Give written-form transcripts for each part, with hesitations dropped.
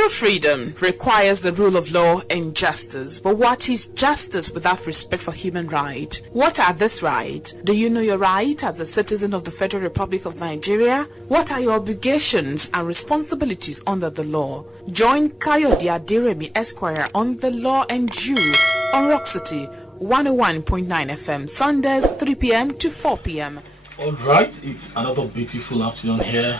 True freedom requires the rule of law and justice. But what is justice without respect for human rights? What are these rights? Do you know your right as a citizen of the Federal Republic of Nigeria? What are your obligations and responsibilities under the law? Join Kayode Aderemi Esquire on The Law and You on Rockcity 101.9 FM, Sundays 3 p.m. to 4 p.m. All right, it's another beautiful afternoon here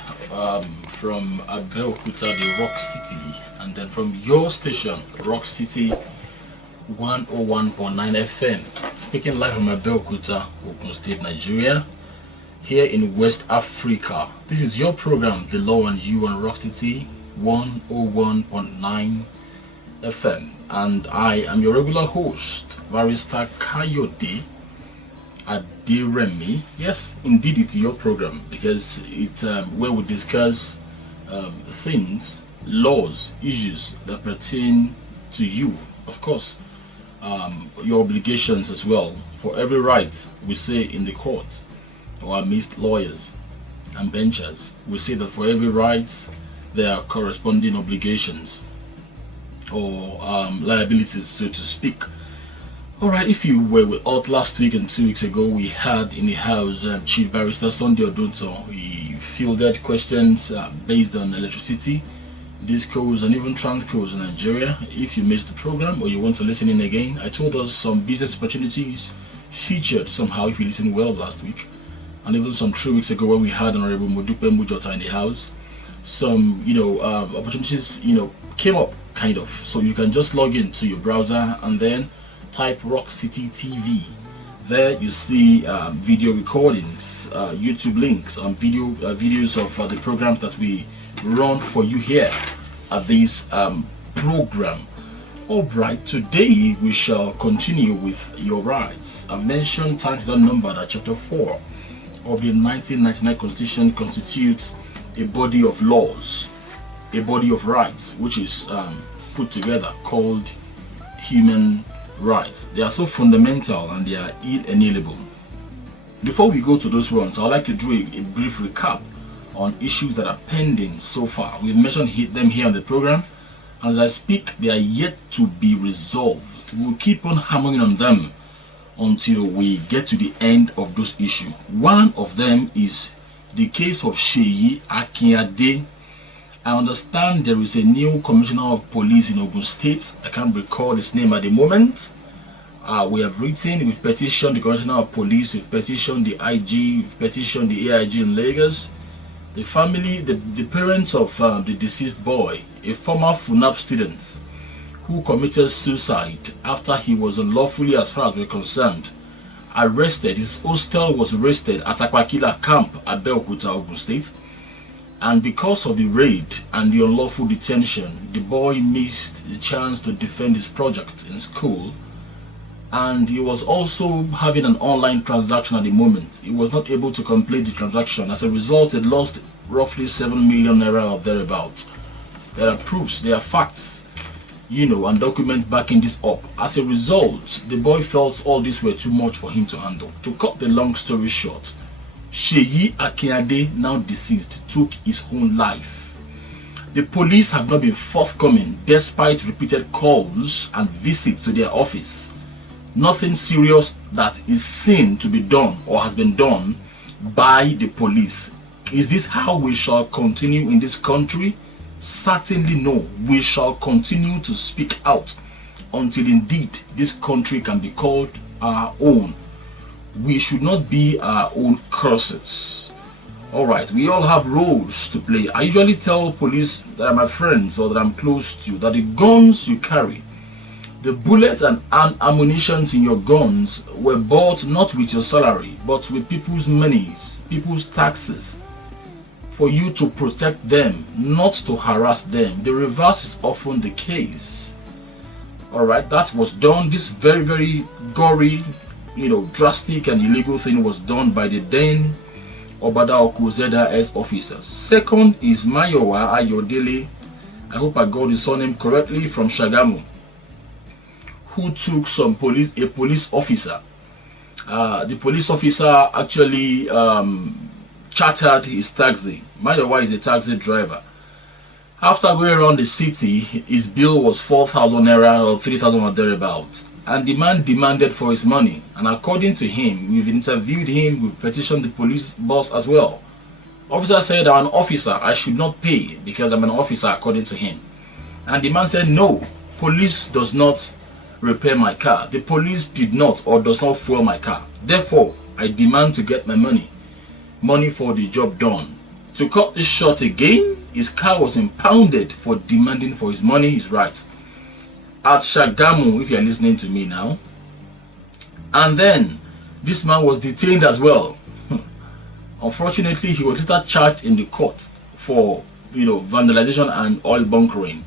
from Abeokuta, the Rock City, and then from your station, Rockcity 101.9 FM. Speaking live from Abeokuta, Ogun State, Nigeria, here in West Africa. This is your program, The Law and You on Rockcity 101.9 FM, and I am your regular host, Barrister Kayode Aderemi. Yes, indeed, it's your program because it's where we discuss things, laws, issues that pertain to you. Of course, your obligations as well. For every right, we say in the court, or amidst lawyers and benchers, we say that for every right, there are corresponding obligations or liabilities, so to speak. Alright, if you were with us last week and 2 weeks ago, we had in the house Chief Barrister Sunday Odunto. He fielded questions based on electricity, discos, and even transcos in Nigeria. If you missed the program or you want to listen in again, I told us some business opportunities featured somehow if you listened well last week, and even some 3 weeks ago when we had Honorable Modupe Mujota in the house. Some opportunities came up kind of, so you can just log into your browser and then type Rockcity TV. There you see video recordings, YouTube links, and videos of the programs that we run for you here at this program. Alright, today we shall continue with your rights. I mentioned time to that number that chapter 4 of the 1999 Constitution constitutes a body of laws, a body of rights, which is put together called human rights. They are so fundamental and they are inalienable. Before we go to those ones, I'd like to do a brief recap on issues that are pending so far. We've mentioned them here on the program, and as I speak, they are yet to be resolved. We'll keep on hammering on them until we get to the end of those issues. One of them is the case of Seyi Akinade. I understand there is a new commissioner of police in Ogun State. I can't recall his name at the moment. We have written, we've petitioned the commissioner of police, we've petitioned the IG, we've petitioned the AIG in Lagos. The family, the parents of the deceased boy, a former FUNAP student who committed suicide after he was unlawfully, as far as we're concerned, arrested. His hostel was arrested at Akwakila camp at Abeokuta, Ogun State. And because of the raid and the unlawful detention, the boy missed the chance to defend his project in school. And he was also having an online transaction at the moment. He was not able to complete the transaction. As a result, he lost roughly 7 million naira or thereabouts. There are proofs, there are facts, and documents backing this up. As a result, the boy felt all this were too much for him to handle. To cut the long story short, Seyi Akinade, now deceased, took his own life. The police have not been forthcoming despite repeated calls and visits to their office. Nothing serious that is seen to be done or has been done by the police. Is this how we shall continue in this country? Certainly no. We shall continue to speak out until indeed this country can be called our own. We should not be our own curses. Alright, we all have roles to play. I usually tell police that are my friends or that I'm close to that the guns you carry, the bullets and ammunitions in your guns were bought not with your salary but with people's monies, people's taxes, for you to protect them, not to harass them. The reverse is often the case. Alright, that was done. This very, very gory, drastic and illegal thing was done by the then Obada Okuzeda as officers. Second is Mayowa Ayodele, I hope I got his surname correctly, from Shagamu, who took a police officer. The police officer actually chartered his taxi. Mayowa is a taxi driver. After going around the city, his bill was 4,000 naira or 3,000 or thereabouts. And the man demanded for his money. And according to him, we've interviewed him, we've petitioned the police boss as well. Officer said, I'm an officer, I should not pay because I'm an officer, according to him. And the man said, no, police does not repair my car. The police did not or does not fuel my car. Therefore, I demand to get my money for the job done. To cut this short again, his car was impounded for demanding for his money, his rights. At Shagamu, if you are listening to me now. And then, this man was detained as well. Unfortunately, he was later charged in the court for, vandalization and oil bunkering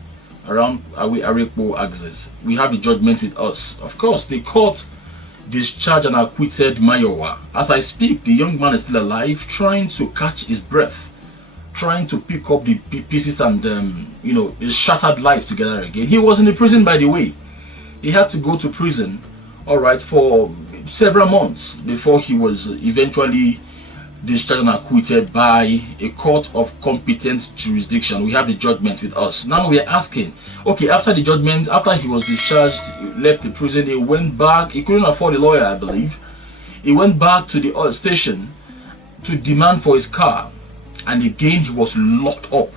around Arepo axis. We have the judgment with us. Of course, the court discharged and acquitted Mayowa. As I speak, the young man is still alive, trying to catch his breath, trying to pick up the pieces and his shattered life together again. He was in the prison, by the way. He had to go to prison, all right, for several months before he was eventually discharged and acquitted by a court of competent jurisdiction. We have the judgment with us. Now we are asking, okay, after the judgment, after he was discharged, left the prison, he went back. He couldn't afford a lawyer, I believe. He went back to the oil station to demand for his car. And again, he was locked up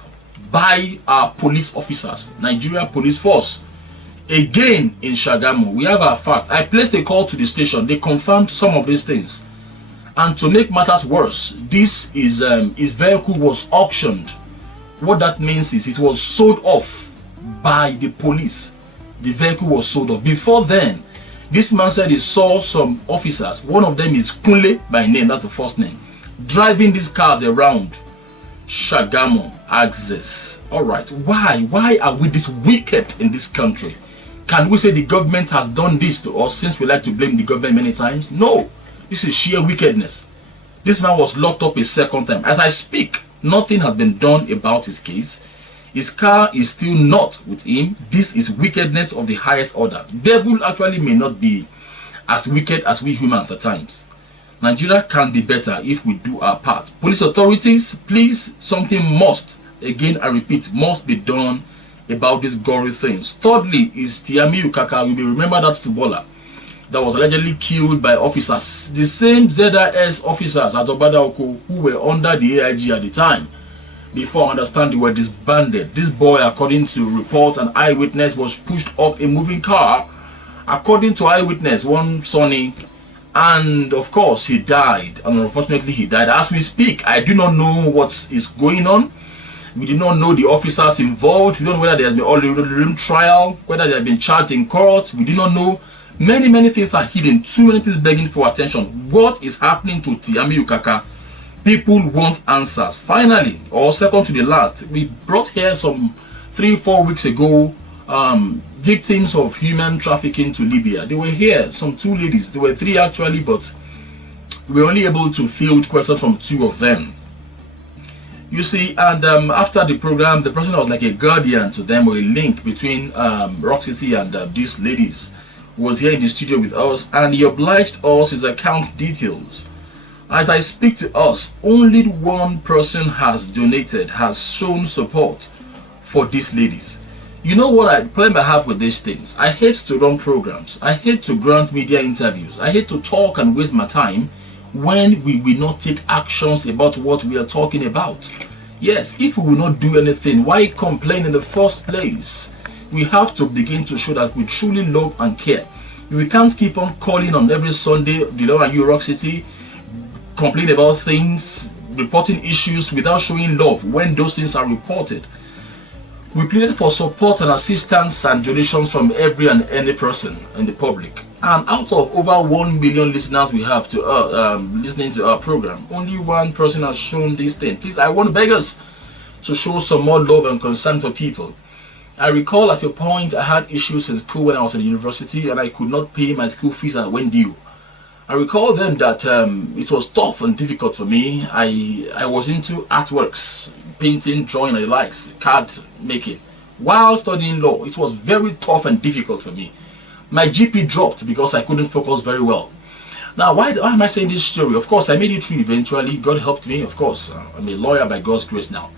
by our police officers, Nigeria Police Force. Again in Shagamu, we have our fact. I placed a call to the station. They confirmed some of these things. And to make matters worse, this is his vehicle was auctioned. What that means is it was sold off by the police. The vehicle was sold off. Before then, this man said he saw some officers. One of them is Kunle by name, that's the first name, driving these cars around Shagamu axis. All right, why are we this wicked in this country? Can we say the government has done this to us, since we like to blame the government many times? No, this is sheer wickedness. This man was locked up a second time. As I speak, nothing has been done about his case. His car is still not with him. This is wickedness of the highest order. Devil actually may not be as wicked as we humans at times. Nigeria can be better if we do our part. Police authorities, please, something must, again I repeat, must be done about these gory things. Thirdly is Tiami Ukaka. You may remember that footballer that was allegedly killed by officers. The same ZRS officers at Obadaoko who were under the AIG at the time. Before I understand, they were disbanded. This boy, according to reports, an eyewitness, was pushed off a moving car. According to eyewitness, one Sonny, and of course he died. And unfortunately he died. As we speak, I do not know what is going on. We do not know the officers involved. We don't know whether there has been already trial, whether they have been charged in court. We do not know. Many things are hidden. Too many things begging for attention. What is happening to Tiami Ukaka? People want answers. Finally, or second to the last, we brought here some 3-4 weeks ago victims of human trafficking to Libya. They were here, some 2 ladies. There were 3 actually, but we were only able to field questions from 2 of them. You see, and after the program, the person was like a guardian to them, or a link between Rockcity and these ladies, was here in the studio with us, and he obliged us his account details. As I speak to us, only one person has donated, has shown support for these ladies. You know what problem I have with these things? I hate to run programs. I hate to grant media interviews. I hate to talk and waste my time when we will not take actions about what we are talking about. Yes, if we will not do anything, why complain in the first place? We have to begin to show that we truly love and care. We can't keep on calling on every Sunday, the Law and You Rockcity, complain about things, reporting issues without showing love when those things are reported. We pleaded for support and assistance and donations from every and any person in the public. And out of over 1 million listeners we have to listening to our program, only one person has shown this thing. Please, I want beggars to show some more love and concern for people. I recall at a point I had issues in school when I was at the university and I could not pay my school fees and went due. I recall then that it was tough and difficult for me. I was into artworks, painting, drawing and the likes, card making. While studying law, it was very tough and difficult for me. My GP dropped because I couldn't focus very well. Now, why am I saying this story? Of course, I made it through eventually. God helped me, of course. I'm a lawyer by God's grace now.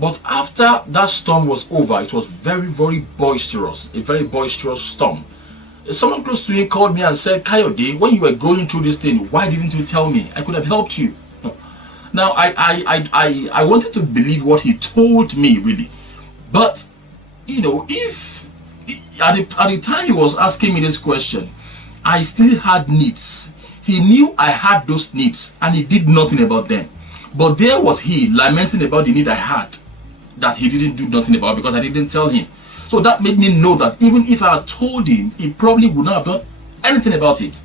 But after that storm was over, it was very, very boisterous, a very boisterous storm. Someone close to me called me and said, Kayode, when you were going through this thing, why didn't you tell me? I could have helped you. Now, I wanted to believe what he told me, really. But, you know, if at the time he was asking me this question, I still had needs. He knew I had those needs and he did nothing about them. But there was he lamenting about the need I had that he didn't do nothing about because I didn't tell him. So that made me know that even if I had told him, he probably would not have done anything about it.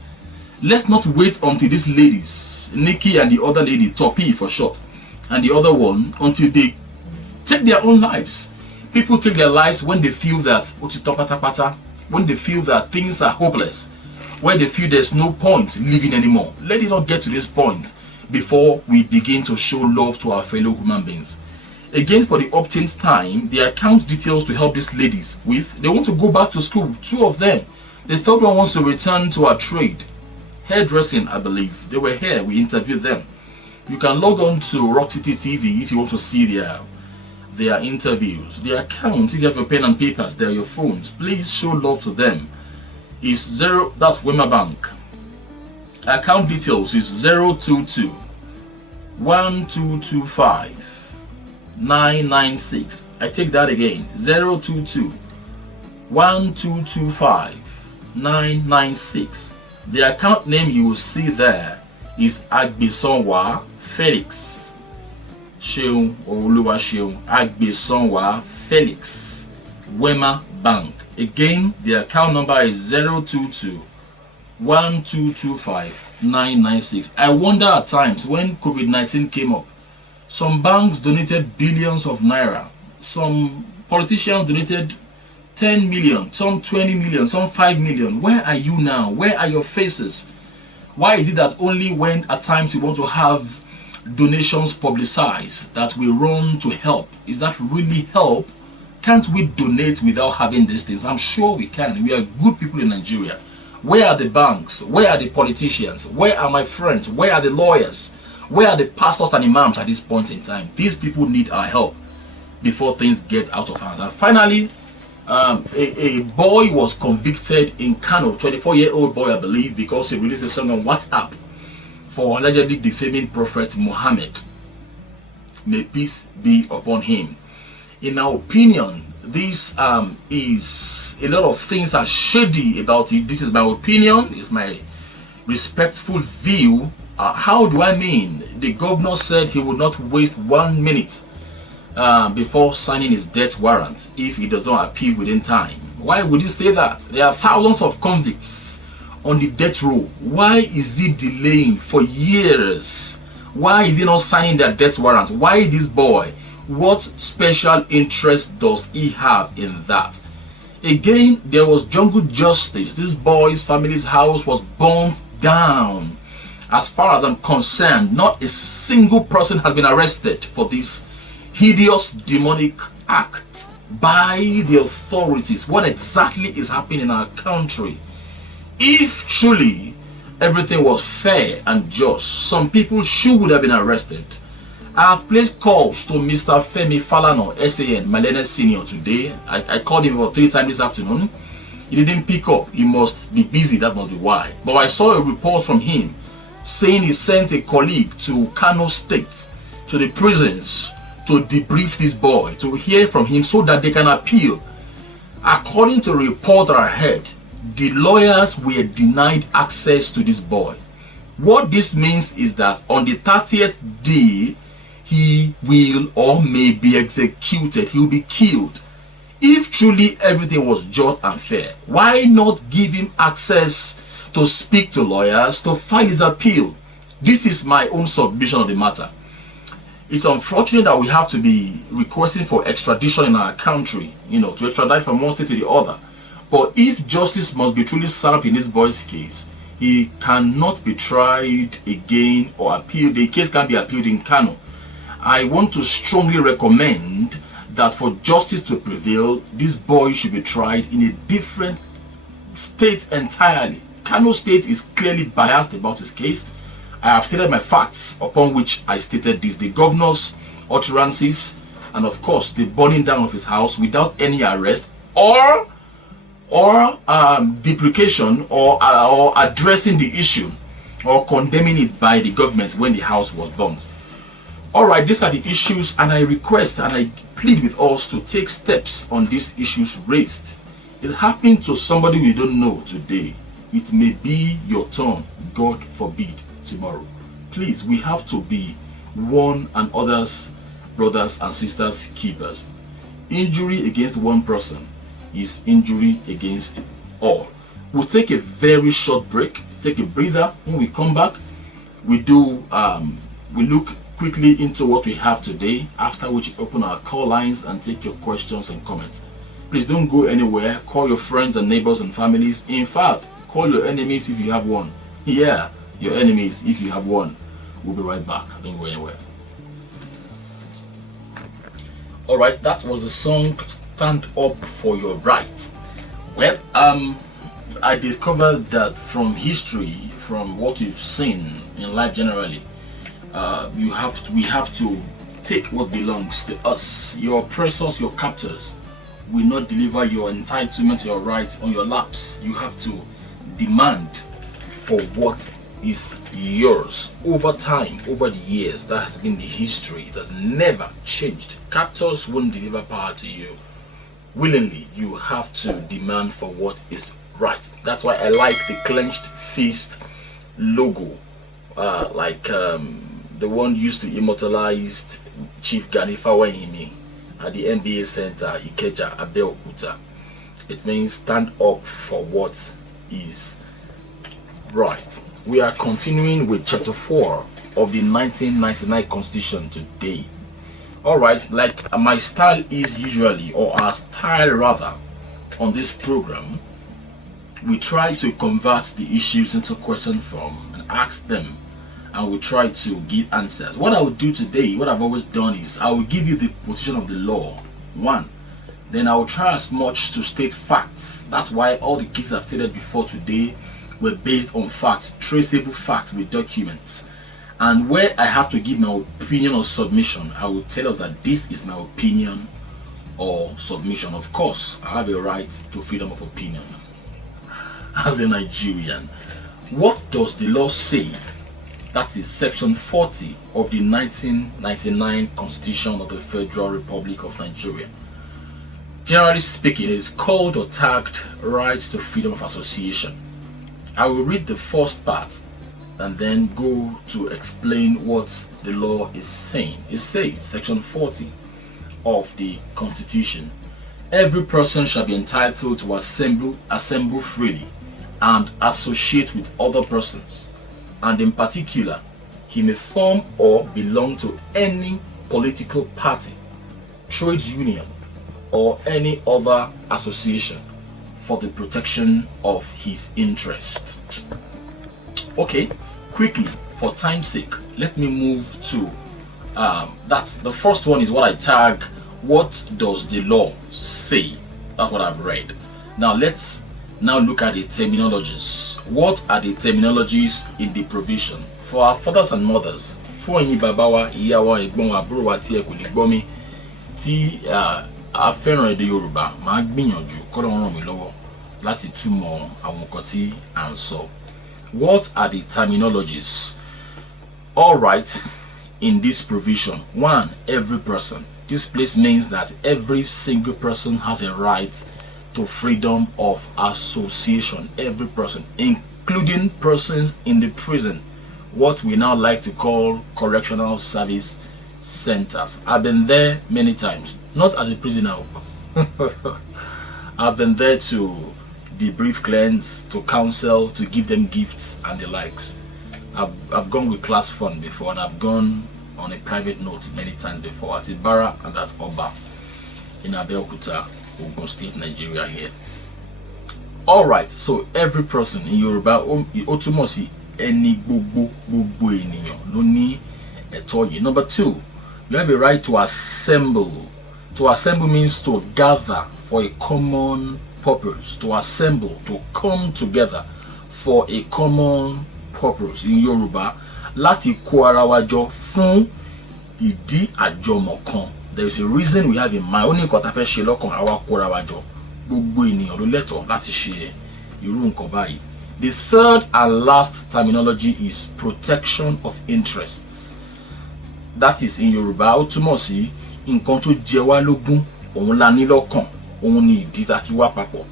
Let's not wait until these ladies, Nikki and the other lady, Topi for short, and the other one, until they take their own lives. People take their lives when they feel that, when they feel that things are hopeless, when they feel there's no point living anymore. Let it not get to this point before we begin to show love to our fellow human beings. Again, for the opt-ins time, the account details to help these ladies with, they want to go back to school, 2 of them. The third one wants to return to our trade. Hairdressing, I believe. They were here, we interviewed them. You can log on to Rockcity TV if you want to see their interviews. The account, if you have your pen and papers, they're your phones. Please show love to them. Is 0, that's Wema Bank. Account details is 022 1225 996. I take that again, 022 1225 996. The account name you will see there is Agbesonwa Felix Sheung Oluwa Sheung. Agbesonwa Felix, Wema Bank. Again, the account number is 022 1225 996. I wonder at times when COVID-19 came up, some banks donated billions of naira. Some politicians donated 10 million, some 20 million, some 5 million. Where are you now? Where are your faces? Why is it that only when at times you want to have donations publicized that we run to help? Is that really help? Can't we donate without having these things? I'm sure we can. We are good people in Nigeria. Where are the banks? Where are the politicians? Where are my friends? Where are the lawyers? Where are the pastors and imams at this point in time? These people need our help before things get out of hand. And finally, a boy was convicted in Kano, 24-year-old boy, I believe, because he released a song on WhatsApp for allegedly defaming Prophet Muhammad. May peace be upon him. In our opinion, this is a lot of things are shady about it. This is my opinion. It's my respectful view. How do I mean? The governor said he would not waste 1 minute before signing his death warrant if he does not appeal within time. Why would he say that? There are thousands of convicts on the death row. Why is he delaying for years? Why is he not signing their death warrant? Why this boy? What special interest does he have in that? Again, there was jungle justice. This boy's family's house was burned down. As far as I'm concerned, not a single person has been arrested for this hideous demonic act by the authorities. What exactly is happening in our country? If truly everything was fair and just, some people would have been arrested. I have placed calls to Mr. Femi Falano, SAN, Malene Senior today. I called him about 3 times this afternoon. He didn't pick up. He must be busy, that must be why. But I saw a report from him saying he sent a colleague to Kano State, to the prisons, to debrief this boy, to hear from him so that they can appeal. According to the report that I heard, the lawyers were denied access to this boy. What this means is that on the 30th day, he will or may be executed. He will be killed. If truly everything was just and fair, why not give him access to speak to lawyers, to file his appeal? This is my own submission of the matter. It's unfortunate that we have to be requesting for extradition in our country, to extradite from one state to the other. But if justice must be truly served in this boy's case, he cannot be tried again or appealed. The case can be appealed in Kano. I want to strongly recommend that for justice to prevail, this boy should be tried in a different state entirely. Kano State is clearly biased about his case. I have stated my facts upon which I stated this. The governor's utterances and of course the burning down of his house without any arrest or deprecation or addressing the issue or condemning it by the government when the house was burned. All right, these are the issues, and I request and I plead with us to take steps on these issues raised. It happened to somebody we don't know today. It may be your turn, God forbid, tomorrow. Please, we have to be one another's brothers and sisters keepers. Injury against one person is injury against all. We'll take a very short break, take a breather. When we come back, we look quickly into what we have today, after which we open our call lines and take your questions and comments. Please don't go anywhere. Call your friends and neighbors and families. In fact, call your enemies if you have one. Yeah, your enemies if you have one. We'll be right back. Don't go anywhere. All right, that was the song "Stand Up for Your Rights." Well, I discovered that from history, from what you've seen in life generally, we have to take what belongs to us. Your oppressors, your captors, will not deliver your entitlement, your rights on your laps. You have to demand for what is yours. Over time, over the years, that has been the history. It has never changed. Captors won't deliver power to you willingly. You have to demand for what is right. That's why I like the clenched fist logo, like the one used to immortalize Chief Gani Fawahimi at the NBA Center, Ikeja, Abeokuta. It means stand up for what is right. We are continuing with chapter 4 of the 1999 Constitution today. Alright, like my style is usually, or our style rather, on this program, we try to convert the issues into question form and ask them, and we try to give answers. What I will do today, what I've always done, is I will give you the position of the law, one. Then I will try as much to state facts. That's why all the cases I've stated before today were based on facts, traceable facts with documents. And where I have to give my opinion or submission, I will tell us that this is my opinion or submission. Of course, I have a right to freedom of opinion as a Nigerian. What does the law say? That is section 40 of the 1999 Constitution of the Federal Republic of Nigeria. Generally speaking, it is called or tagged rights to freedom of association. I will read the first part and then go to explain what the law is saying. It says, section 40 of the Constitution, every person shall be entitled to assemble freely and associate with other persons, and in particular, he may form or belong to any political party, trade union, or any other association for the protection of his interests. Okay, quickly, for time's sake, let me move to that's the first one is what I tag, what does the law say? That's what I've read. Now let's look at the terminologies. What are the terminologies in the provision? For our fathers and mothers, for ẹ̀yin bàbá wa, ìyá wa, ẹ̀gbọ́n wa, àbúrò wa tí ẹ kò lè gbọ́ mi, tí a fẹ́ràn èdè Yorùbá, máa gbìyànjú k'Ọlọ́run ràn mí lọ́wọ́ láti túmọ̀ àwọn nǹkan tí à ń sọ. What are the terminologies? All right, in this provision, one, every person. This place means that every single person has a right to freedom of association. Every person, including persons in the prison, what we now like to call correctional service centers. I've been there many times, not as a prisoner. I've been there to debrief clients, to counsel, to give them gifts and the likes. I've gone with class fund before, and I've gone on a private note many times before at Barr and at Barr in Abeokuta, Ogun State, Nigeria here. Alright, so every person in Yoruba, otumosi eni gbogbo ènìyàn ló ní ẹ̀tọ́ yìí. Number two, you have a right to assemble. To assemble means to gather for a common purpose. To assemble, to come together for a common purpose. In Yoruba, láti kó ara wa jọ fún ìdí àjọmọ̀ kan There is a reason we have in mind. Only nǹkan tá fẹ́ ṣe lọ́kàn àwa kóra wa jọ. Gbogbo ènìyàn ló lẹ́tọ̀ọ́ láti ṣe irú nǹkan báyìí. The third and last terminology is protection of interests. That is in Yoruba, ó túmọ̀ sí nǹkan tó jẹ wá lógún, òun la ní lọ́kàn, òun ni ìdí tá fi wá papọ̀.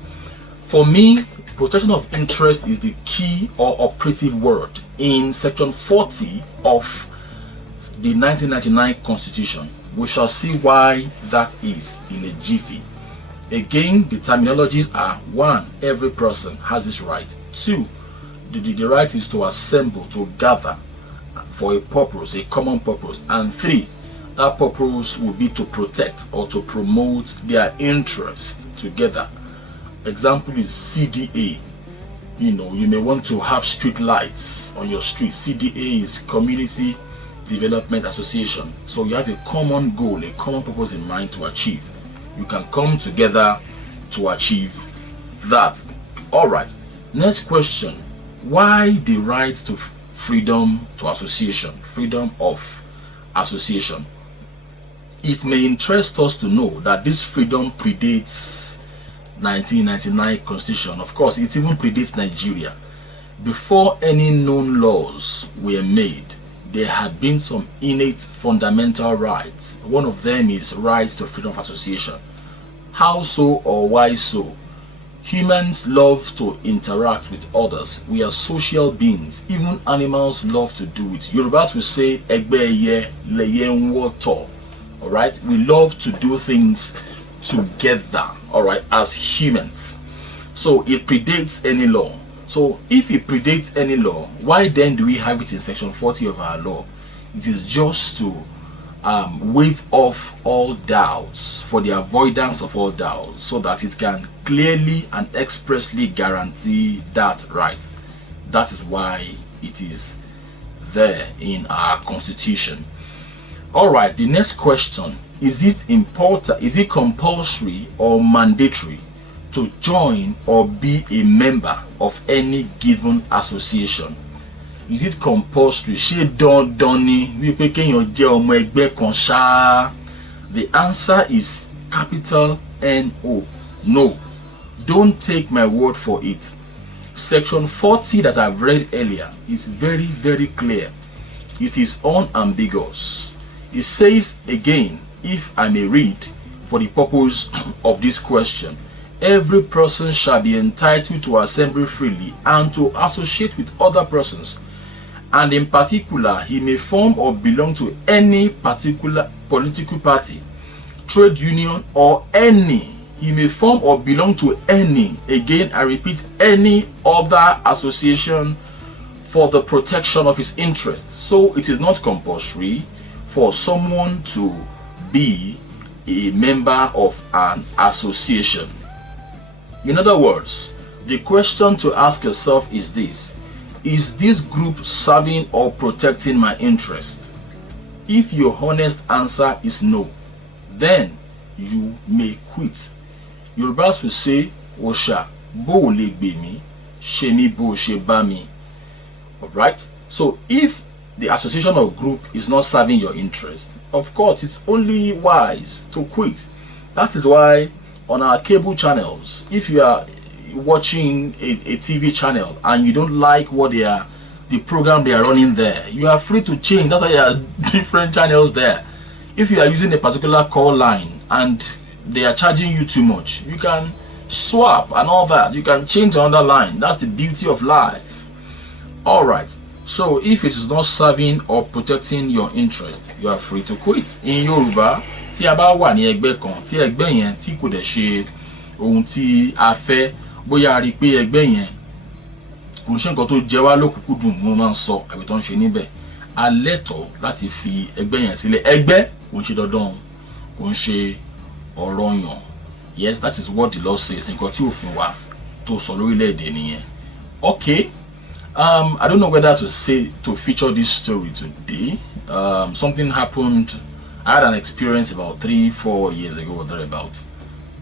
For me, protection of interest is the key or operative word in section 40 of the 1999 Constitution. We shall see why that is in a jiffy. Again, the terminologies are: 1. Every person has this right. 2. The right is to assemble, to gather for a purpose, a common purpose. And 3. That purpose will be to protect or to promote their interest together. Example is CDA. You may want to have street lights on your street. CDA is Community Development Association. So you have a common goal, a common purpose in mind to achieve. You can come together to achieve that. All right. Next question. Why the right to freedom to association, freedom of association? It may interest us to know that this freedom predates 1999 Constitution. Of course, it even predates Nigeria. Before any known laws were made, there had been some innate fundamental rights. One of them is rights to freedom of association. How so or why so? Humans love to interact with others. We are social beings. Even animals love to do it. Yorubas will say, "Egbeye leye nwoto." All right, we love to do things together. All right, as humans. So it predates any law. So if it predates any law, why then do we have it in section 40 of our law? It is just to waive off all doubts, for the avoidance of all doubts, so that it can clearly and expressly guarantee that right. That is why it is there in our Constitution. All right, the next question: is it important, is it compulsory or mandatory to join or be a member of any given association? Is it compulsory? Ṣé dandan ni wípé kéèyàn jẹ́ ọmọ ẹgbẹ́ kan ṣá? The answer is capital No. No. Don't take my word for it. Section 40 that I've read earlier is very, very clear. It is unambiguous. It says again, if I may read for the purpose of this question: every person shall be entitled to assemble freely and to associate with other persons, and in particular he may form or belong to any particular political party, trade union, or any. He may form or belong to any, again I repeat, any other association for the protection of his interests. So it is not compulsory for someone to be a member of an association. In other words, the question to ask yourself is this: is this group serving or protecting my interest? If your honest answer is no, then you may quit. Yorubas will say, "Osha, bo le gbe mi, she mi bo she ba mi." Alright? So if the association or group is not serving your interest, of course it's only wise to quit. That is why on our cable channels, if you are watching a TV channel and you don't like what the program they are running there, you are free to change. That's why there are different channels there. If you are using a particular call line and they are charging you too much, you can swap and all that. You can change another line. That's the beauty of life. All right. So if it is not serving or protecting your interest, you are free to quit. In Yoruba, tí a bá wà ní ẹgbẹ́ kan, tí ẹgbẹ́ yẹn tí kò dẹ̀ ṣe ohun tí a fẹ́, bóyá a rí pé ẹgbẹ́ yẹn kò ṣe nǹkan tó jẹ wá lókùnkúndùn, mo máa ń sọ àbí tó ń ṣe níbẹ̀, a lẹ́tọ̀ọ́ láti fi ẹgbẹ́ yẹn sílẹ̀. Ẹgbẹ́ kò ń ṣe dandan, kò ń ṣe ọ̀ranyàn. Yes, that is what the law says. Nǹkan tí òfin wa tó sọ lórílẹ̀-èdè nìyẹn. Okay. I don't know whether to feature this story today. Something happened. I had an experience about 3-4 years ago or thereabouts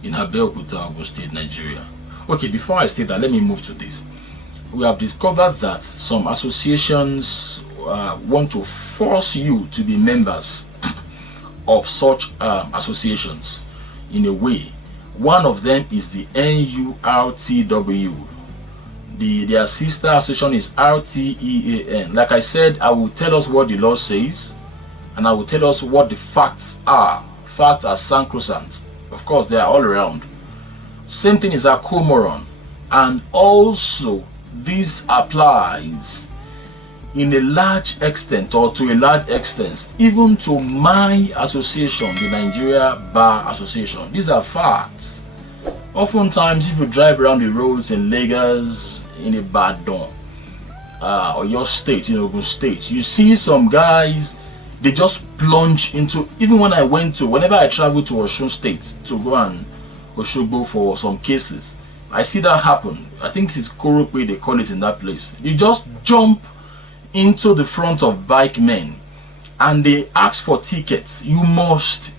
in Abeokuta, Ogun State, Nigeria. Okay, before I state that, let me move to this. We have discovered that some associations want to force you to be members of such associations in a way. One of them is the NURTW. Their sister association is RTEAN. Like I said, I will tell us what the law says, and I will tell us what the facts are. Facts are sacrosanct. Of course, they are all around. Same thing is Akomoron. And also, this applies in a large extent, or to a large extent, even to my association, the Nigeria Bar Association. These are facts. Oftentimes, if you drive around the roads in Lagos, in Ibadan, or your state, in Ogun State, you see some guys, they just plunge into, even whenever I travel to Osun State to go and Oshogbo for some cases, I see that happen. I think it's Korope, they call it in that place. You just jump into the front of bike men and they ask for tickets. You must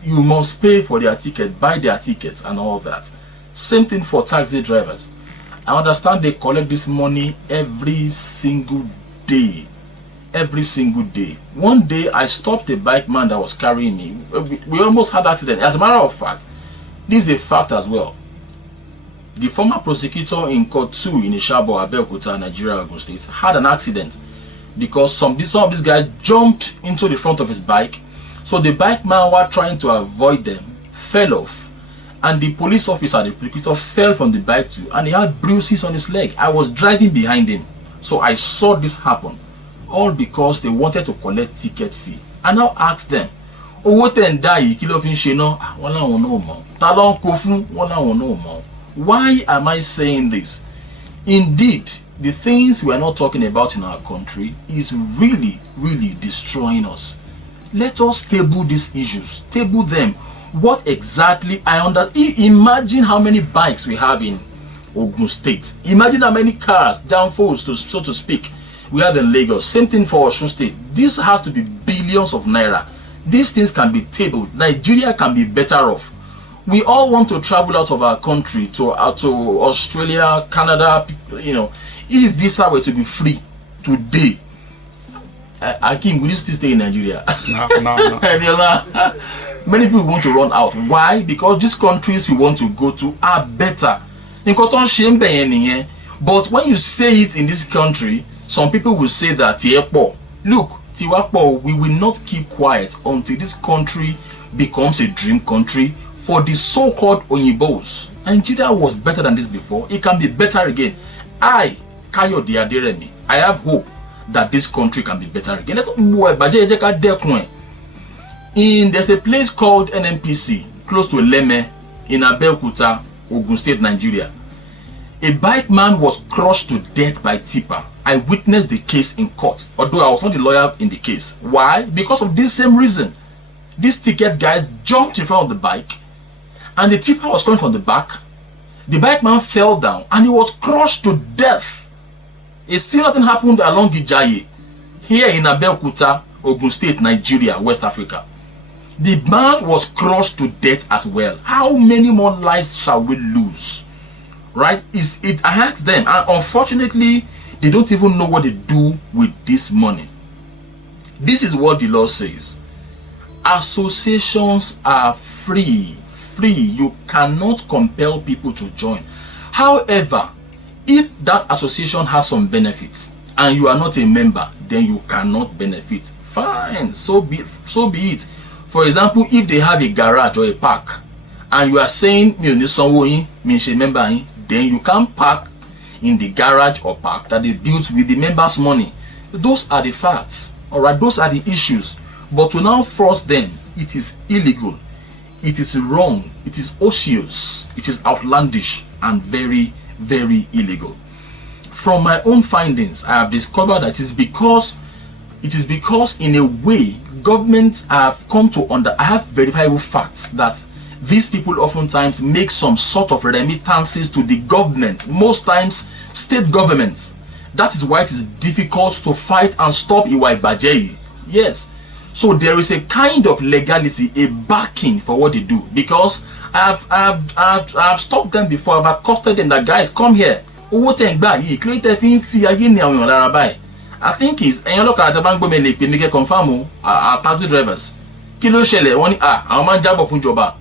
pay for their ticket, buy their tickets and all that. Same thing for taxi drivers. I understand they collect this money every single day. Every single day. One day I stopped a bike man that was carrying me. We almost had an accident. As a matter of fact, this is a fact as well. The former prosecutor in Court 2 in Ishabo, Abeokuta, Nigeria, Ogun State, had an accident because some of these guys jumped into the front of his bike. So the bike man, while trying to avoid them, fell off. And the police officer, the prosecutor, fell from the bike too, and he had bruises on his leg. I was driving behind him, so I saw this happen, all because they wanted to collect ticket fee. I now asked them, why am I saying this? Indeed, the things we are not talking about in our country is really destroying us. Let us table these issues, table them. What exactly imagine how many bikes we have in Ogun State. Imagine how many cars, downfalls, so to speak, we have in Lagos. Same thing for Osun State. This has to be billions of naira. These things can be tabled. Nigeria can be better off. We all want to travel out of our country to Australia, Canada. You know, if visa were to be free today, Akim, will you still stay in Nigeria? No. Many people want to run out. Why? Because these countries we want to go to are better. But when you say it in this country, some people will say that, look, Tiwapo, we will not keep quiet until this country becomes a dream country for the so-called Onyibos. Nigeria was better than this before. It can be better again. Kayode Aderemi, I have hope that this country can be better again. There's a place called NNPC close to Leme in Abeokuta, Ogun State, Nigeria. A bike man was crushed to death by tipper. I witnessed the case in court, although I was not the lawyer in the case. Why? Because of this same reason. These ticket guys jumped in front of the bike, and the tipper was coming from the back. The bike man fell down, and he was crushed to death. Still nothing happened along Ijaye, here in Abeokuta, Ogun State, Nigeria, West Africa. The man was crushed to death as well. How many more lives shall we lose? Right? I asked them, and unfortunately, they don't even know what they do with this money. This is what the law says. Associations are free. You cannot compel people to join. However, if that association has some benefits and you are not a member, then you cannot benefit. Fine, so be it. For example, if they have a garage or a park and you are saying then you can park in the garage or park that they built with the members' money. Those are the facts. Alright, those are the issues. But to now force them, it is illegal, it is wrong, it is odious, it is outlandish and very illegal. From my own findings, I have discovered that it is because in a way governments have come to I have verifiable facts that these people oftentimes make some sort of remittances to the government, most times state governments. That is why it is difficult to fight and stop Iwa Ibaje. Yes. So there is a kind of legality, a backing for what they do, because I've stopped them before. I've accosted them that, guys, come here. I think it's look at the bank confirm our taxi drivers. kí ló ṣẹlẹ̀ wọ́n ní àwọn máa ń jábọ̀ fún ìjọba.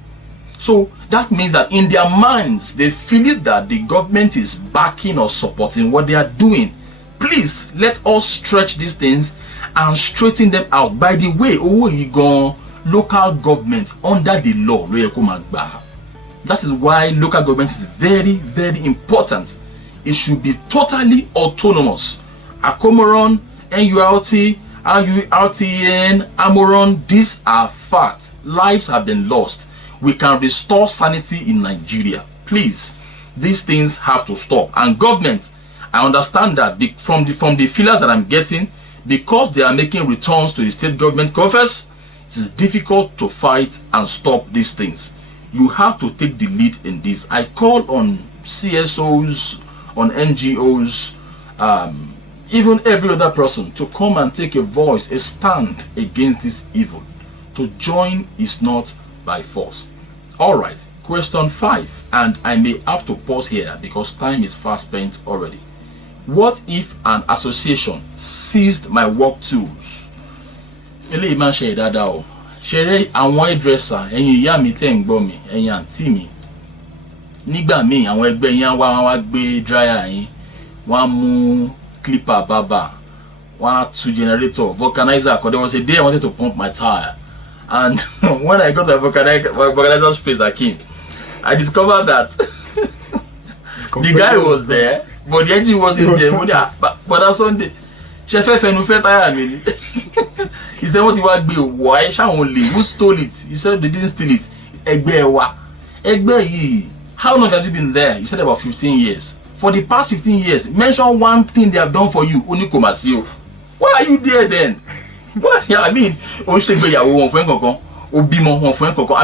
So that means that in their minds they feel it that the government is backing or supporting what they are doing. Please let us stretch these things and straighten them out. By the way, owó yìí gan local government under the law ló yẹ kó máa gbà. That is why local government is very, very important. It should be totally autonomous. Akomoron, NURT, RURTN, Amoron, these are facts. Lives have been lost. We can restore sanity in Nigeria. Please, these things have to stop. And government, I understand that from the feelers that I'm getting, because they are making returns to the state government coffers, it is difficult to fight and stop these things. You have to take the lead in this. I call on CSOs, on NGOs, even every other person to come and take a voice, a stand against this evil. To join is not by force. All right, question 5, and I may have to pause here because time is fast spent already. What if an association seized my work tools? Eléyìí máa ṣe dáadáa o. Ṣeré àwọn hairdresser, ẹ̀yin ìyá mi tẹ́ ń gbọ́ mi, ẹ̀yin àǹtí mi. Nígbà míì àwọn ẹgbẹ́ yín wá gbé dryer yín, wọ́n mú clipper bàbà, wọ́n tú generator, vulcanizer. There was a day I wanted to pump my tire, and when I got my vulcanizer space I came, I discovered that the guy was there, but the engine wasn't there. But that Sunday, she fẹ́ tire mi. He said, what you want to be? Why? Who stole it? He said they didn't steal it. Egbe, how long have you been there? He said about 15 years. For the past 15 years, mention one thing they have done for you. Why are you there then? Why? I mean, I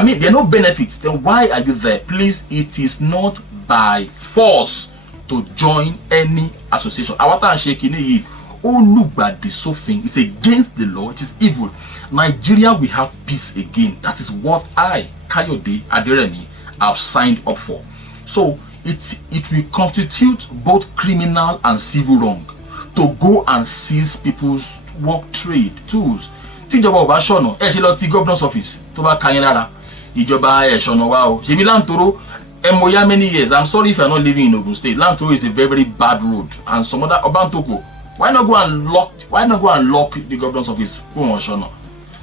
mean, there are no benefits. Then why are you there? Please, it is not by force to join any association. It's against the law. It is evil. Nigeria will have peace again. That is what I, Kayode, Aderemi, have signed up for. So it will constitute both criminal and civil wrong to go and seize people's work trade tools. Tíjọba ò bá ṣọ̀nà ẹ ṣe lọ ti governor's office tó bá ka yín lára ìjọba ẹ ṣọ̀nà wa o ṣebí Lantoro emoya many years. I'm sorry if you're not living in Ogun State. Lantoro is a very, very bad road, and some other Obantoko. Why not go and lock the governor's office?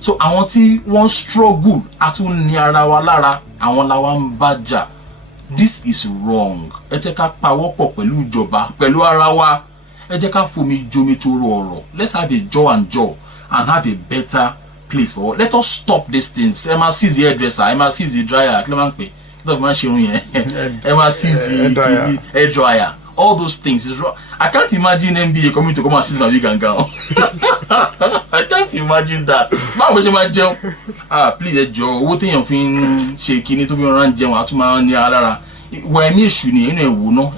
So I want to one struggle atun ni ara wa lára àwọn la wa ń bájà. This is wrong. Ẹ jẹ́ ká pawọ́pọ̀ pẹ̀lú ìjọba pẹ̀lú ara wa. Ẹ jẹ́ ká fomi jomi toro ọ̀rọ̀. Let's have a jaw and jaw and have a better place for all. Let us stop these things. Ẹ máa seize the hairdresser, ẹ máa seize the dryer, kí ló máa ń pè? Kí ló máa ń ṣe irun yẹn? Ẹ máa seize the hair dryer. All those things is wrong. I can't imagine NBA coming to come and seize my wig and gown. I can't imagine that. Báwo ṣe máa jẹun? Please ẹ jọ̀ọ́, owó téèyàn fi ń ṣe kíní tó fi ń rán jẹun àtúmọ̀ ní alára. Wọ ẹ̀mí èṣù ni inú ẹ̀wò náà.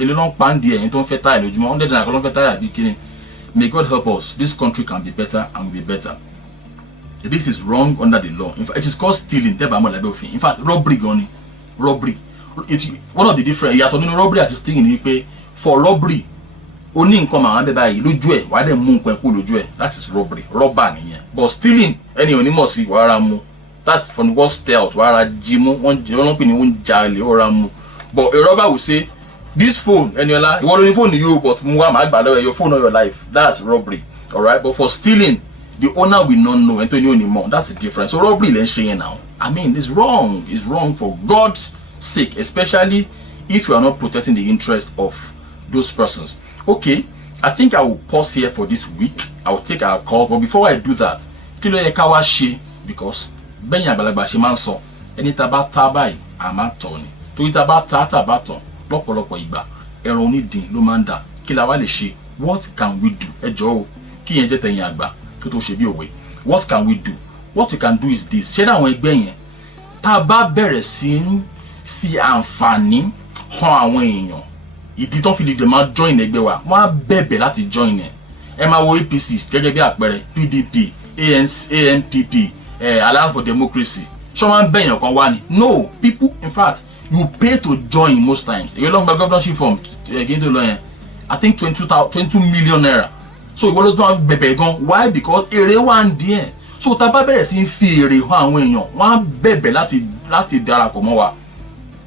Èlé ló ń pa ń di ẹ̀yìn tó ń fẹ́ táyà lójúmọ́. 100 naira ló ń fẹ́ táyà bí kíní. May God help us. This country can be better and will be better. This is wrong under the law. In fact, it is called stealing. In fact, robbery goni. Robbery. It's one of the different yàtọ̀ nínú robbery àti stealing ni pé for robbery ó ní nǹkan máa ń bẹ báyìí lójú ẹ̀ wàá dẹ̀ mú nǹkan kú lójú ẹ̀, that is robbery. Robber nìyẹn. But stealing ẹni onímọ̀ sí wàá ra mú, that's from the word stealth, wàá ra jí mú, wọ́n pè ní wọ́n jalè ó ra mú. But a robber will say this phone Eniola ìwọ ló ní phone yìí o, but mú wá máa gbà lọ́wọ́ your phone or your life. That's robbery. Alright, but for stealing the owner will not know ẹni tó ní onímọ̀. That's the difference. So robbery lẹ́ ń ṣe yẹn now. I mean, it's wrong. It's wrong for God's sake, especially if you are not protecting the interest of those persons. Okay, I think I will pause here for this week. I will take our call, but before I do that, kí ló yẹ ká wá ṣe, because bẹ́yìn àgbàlagbà ṣe máa ń sọ ẹni tá bá ta báyìí a máa tọ̀ ni, torí tá bá ta tàbá tọ̀ lọ́pọ̀lọpọ̀ ìgbà ẹran onídìí ló máa ń dà. Kí la wá lè ṣe? What can we do? Ẹ jọ̀ọ́ o, kí yẹn jẹ́ tẹ̀yìn àgbà tó tó ṣe bí òwe. What can we do? What we can do is this. Ṣé àwọn ẹgbẹ́ yẹn tá bá bẹ̀rẹ̀ sí ń fi àǹfààní hàn àwọn èèyàn ìdí tó fi lè dè máa join ẹgbẹ́ wa, wọ́n á bẹ̀bẹ̀ láti join ẹ máa wo APC gẹ́gẹ́ bí àpẹẹrẹ, PDP, ANPP, Alliance for Democracy, ṣé wọ́n máa ń bẹ̀yàn kan wá ni? No, people, in fact, you pay to join most times. Èyí ló ń gba governorship form kí n tó lọ yẹn, I think 22 million naira. So ìwọ ló tó máa bẹ̀bẹ̀ gan. Why? Because èrè wà ń díẹ̀. So tá bá bẹ̀rẹ̀ sí ń fi èrè hàn àwọn èèyàn, wọ́n á bẹ̀bẹ̀ láti darapọ̀ mọ́ wa.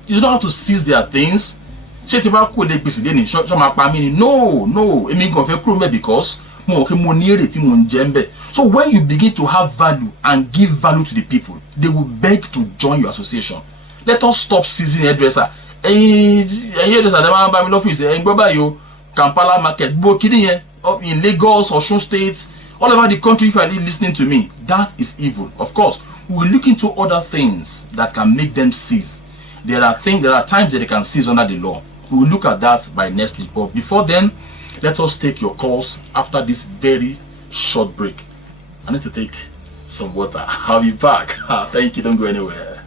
You don't have to seize their things. Ṣé tí bá kú lè gbèsè lé ní ṣọ́ máa pa mí ni? No, èmi gan fẹ́ kúrò mẹ́ because mo mọ̀ pé mo ní èrè tí mo ń jẹ ń bẹ̀. So when you begin to have value and give value to the people, they will beg to join your association. Let us stop seizing hairdresser. Ẹ̀yin hairdresser tẹ́ máa ń bá mi lọ́fíìsì ẹ̀yin gbọ́ báyìí o, Kampala market gbogbo kíní yẹn in Lagos, Osun State, all over the country. If you are listening to me, that is evil. Of course, we will look into other things that can make them cease. There are times that they can cease under the law. We will look at that by next week. But before then, let us take your calls after this very short break. I need to take some water. I'll be back. Thank you. Don't go anywhere.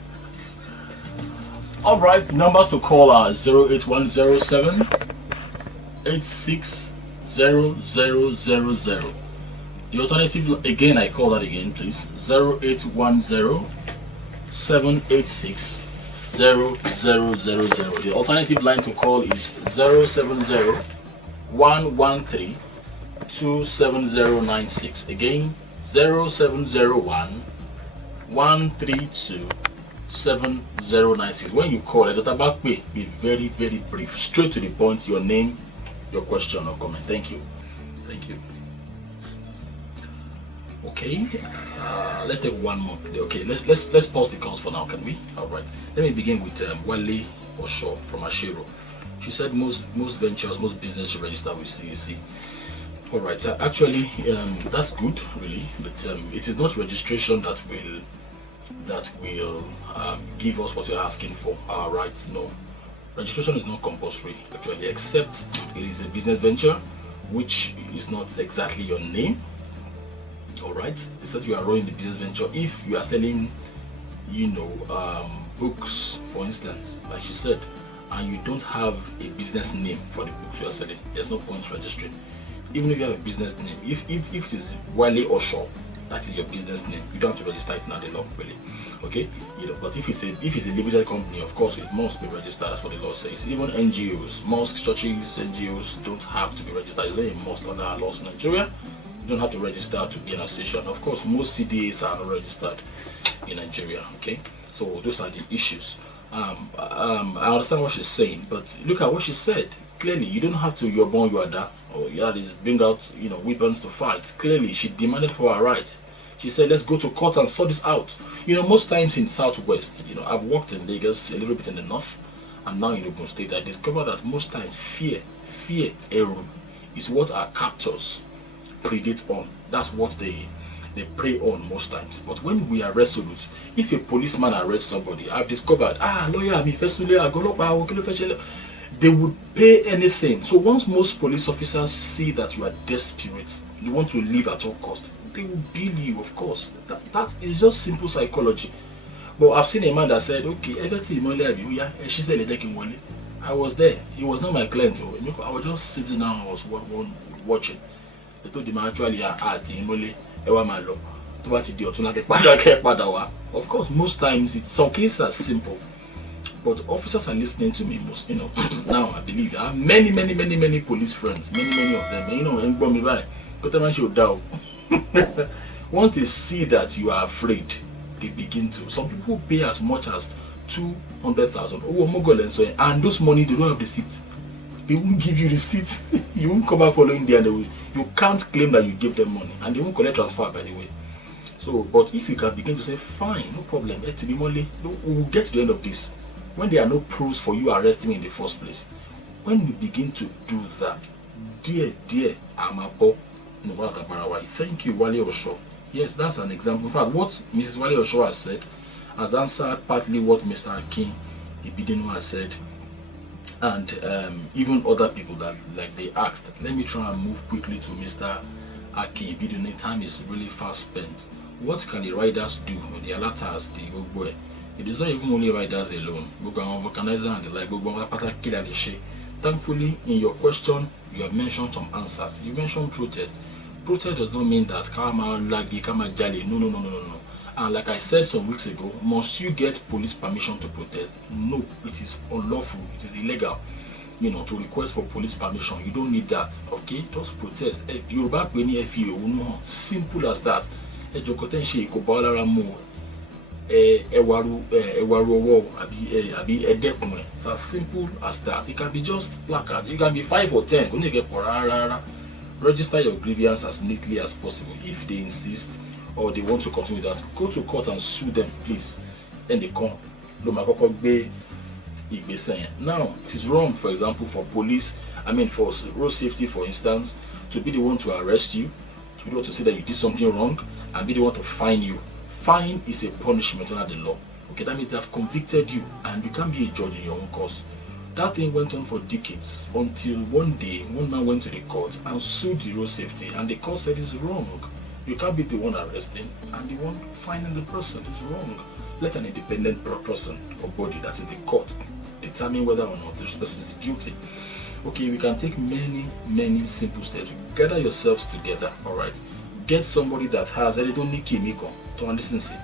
All right. Numbers to call are 08107 860000. The alternative, again, I call that again, please. 0810 786 0000. The alternative line to call is 070 113 27096. Again, 0701 132 7096. When you call it, be very, very brief, straight to the point, your name, your question or comment. Thank you. Okay, let's take one more. Okay, let's pause the calls for now, can we? All right, let me begin with Wale Osho from Ashiro. She said most ventures, most business should register with CAC. All right, actually, that's good, really, but it is not registration that will give us what you're asking for. All right, no, registration is not compulsory actually, except it is a business venture, which is not exactly your name. All right, it's that you are running the business venture. If you are selling, books, for instance, like she said, and you don't have a business name for the books you are selling, there's no point registering. Even if you have a business name, if it is Wale Osho, that is your business name, you don't have to register it now, the law, really. Okay, but if it's a limited company, of course it must be registered. That's what the law says. Even NGOs, mosques, churches, NGOs don't have to be registered. It's not a must under our laws in Nigeria. You don't have to register to be an association. Of course, most CDAs are not registered in Nigeria. Okay, so those are the issues. I understand what she's saying, but look at what she said. Clearly, you don't have to you're born, you are that, or bring out weapons to fight. Clearly, she demanded for her right. She said, let's go to court and sort this out. Most times in Southwest, I've worked in Lagos, a little bit in the north, and now in Ogun State, I discovered that most times fear, eru, is what our captors predate on. That's what they prey on most times. But when we are resolute, if a policeman arrests somebody, I've discovered, lawyer, they would pay anything. So once most police officers see that you are desperate, you want to leave at all cost, they will bill you, of course. That is just simple psychology. But I've seen a man that said, okay, she said, I was there. He was not my client. I was just sitting down, I was watching. They told him actually, of course, most times some cases are simple. But officers are listening to me most, now I believe I have many police friends, many of them, and me by. Once they see that you are afraid, they begin to. Some people pay as much as 200,000. And those money they don't have receipt. They won't give you receipt. You won't come out following there. You can't claim that you give them money, and they won't collect transfer, by the way. So, but if you can begin to say, fine, no problem, we will get to the end of this. When there are no proofs for you arresting me in the first place, when you begin to do that, dear Amapo, thank you, Wale Osho. Yes, that's an example. In fact, what Mrs. Wale Osho has said has answered partly what Mr. Akin Ibidinu has said, and even other people that they asked. Let me try and move quickly to Mr. Akin Ibidinu. Time is really fast spent. What can the riders do when the alerters, the boy? It is not even only riders alone. Organizer and the like. Thankfully, in your question, you have mentioned some answers. You mentioned protest. Protest does not mean that kama lagi, kama jali. No. And like I said some weeks ago, must you get police permission to protest? No, it is unlawful. It is illegal. To request for police permission. You don't need that. Okay, just protest. Yoruba Beni FEO, simple as that. ẹjọ́ kọ́ tẹ́ ń ṣe ìkó bá lára mú ẹwàrú ọwọ́ àbí ẹ̀dẹ́kun ẹ̀. It's as simple as that. It can be just placard. It can be 5 or 10. Kò ní kẹ́ pọ̀ rárá. Register your grievance as neatly as possible. If they insist or they want to continue that, go to court and sue them, please. Then they come. Ló máa kọ́kọ́ gbé ìgbésẹ̀ yẹn. Now, it is wrong, for example, for police, for road safety, for instance, to be the one to arrest you, to be the one to say that you did something wrong, and be the one to fine you. Fine is a punishment under the law. Okay, that means they have convicted you, and you can't be a judge in your own cause. That thing went on for decades until one day, one man went to the court and sued the road safety, and the court said it's wrong. You can't be the one arresting and the one fining the person. It's wrong. Let an independent person or body, that is the court, determine whether or not this person is guilty. Okay, we can take many simple steps. Gather yourselves together, all right? Get somebody that has a little nikimiko to listen.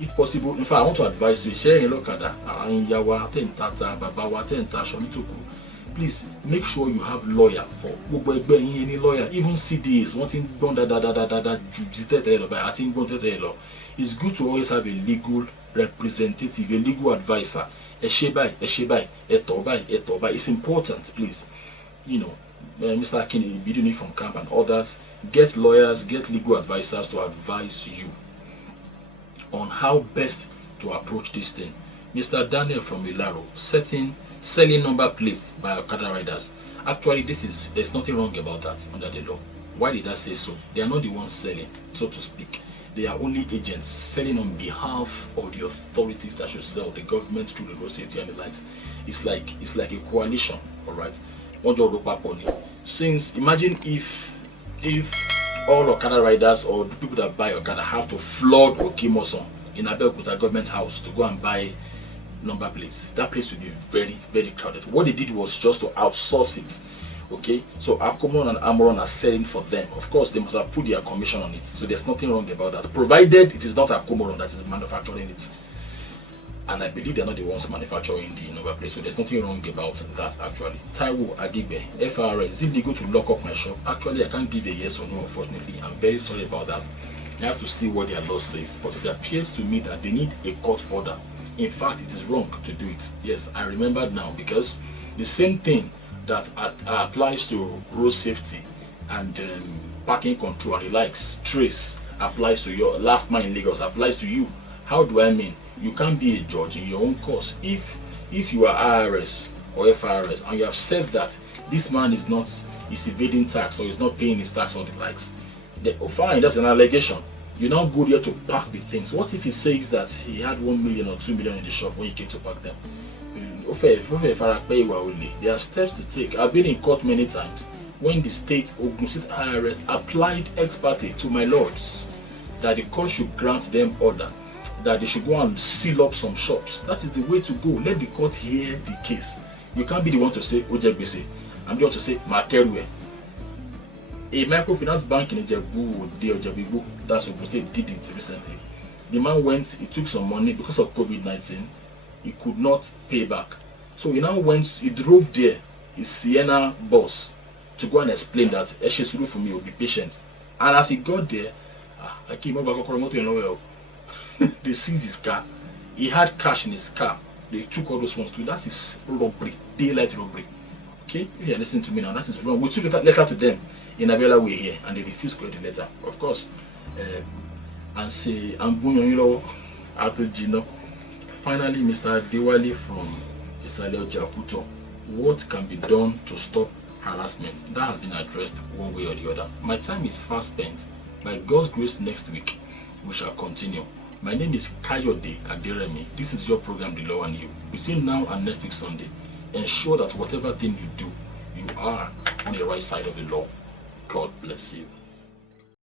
If possible, in fact, I want to advise you, sharing a look at that. Please make sure you have lawyer for any lawyer, even CDs. One thing it's good to always have a legal representative, a legal advisor. It's important, please. Mr. Akin, Biduni from camp and others, get lawyers, get legal advisors to advise you on how best to approach this thing. Mr. Daniel from Ilaro, selling number plates by Okada riders. Actually, there's nothing wrong about that under the law. Why did I say so? They are not the ones selling, so to speak. They are only agents selling on behalf of the authorities that should sell, the government through the road safety and the likes. It's like a coalition, all right? Since imagine if all Okada riders or the people that buy Okada have to flood Okimoson in Abeokuta government house to go and buy number plates, that place would be very, very crowded. What they did was just to outsource it. Okay, so Akomon and Amoron are selling for them. Of course, they must have put their commission on it, so there's nothing wrong about that, provided it is not Akomoron that is manufacturing it. And I believe they're not the ones manufacturing the number plate, so there's nothing wrong about that actually. Taiwo Adigbe, FRS, is it legal to lock up my shop? Actually, I can't give a yes or no, unfortunately. I'm very sorry about that. I have to see what their law says, but it appears to me that they need a court order. In fact, it is wrong to do it. Yes, I remembered now, because the same thing that applies to road safety and parking control and the likes, trace, applies to your last mile in Lagos, applies to you. How do I mean? You can't be a judge in your own cause. If you are IRS or FRS and you have said that this man is evading tax or is not paying his tax or the likes, fine, that's an allegation. You now go there to park the things. What if he says that he had 1 million or 2 million in the shop when he came to park them? There are steps to take. I've been in court many times when the Ogun State IRS applied ex parte to my lords that the court should grant them order, that they should go and seal up some shops. That is the way to go. Let the court hear the case. You can't be the one to say Ojegbese. I'm the one to say Makerwe. A microfinance bank in Ojebu, that's Ogun State, did it recently. The man went, he took some money because of COVID-19. He could not pay back. So he now he drove there, his Sienna boss, to go and explain that Eshesuru for me will be patient. And as he got there, they seized his car. He had cash in his car. They took all those ones too. That is robbery, daylight robbery. Okay, if you are listening to me now, that is wrong. We took a letter to them in Abiola way here, and they refused to get the letter. Of course, and say, finally, Mr. Dewali from Isale Jakuto, what can be done to stop harassment? That has been addressed one way or the other. My time is fast spent. By God's grace, next week we shall continue. My name is Kayode Aderemi. This is your program, The Law and You. Between now and next week Sunday, ensure that whatever thing you do, you are on the right side of the law. God bless you.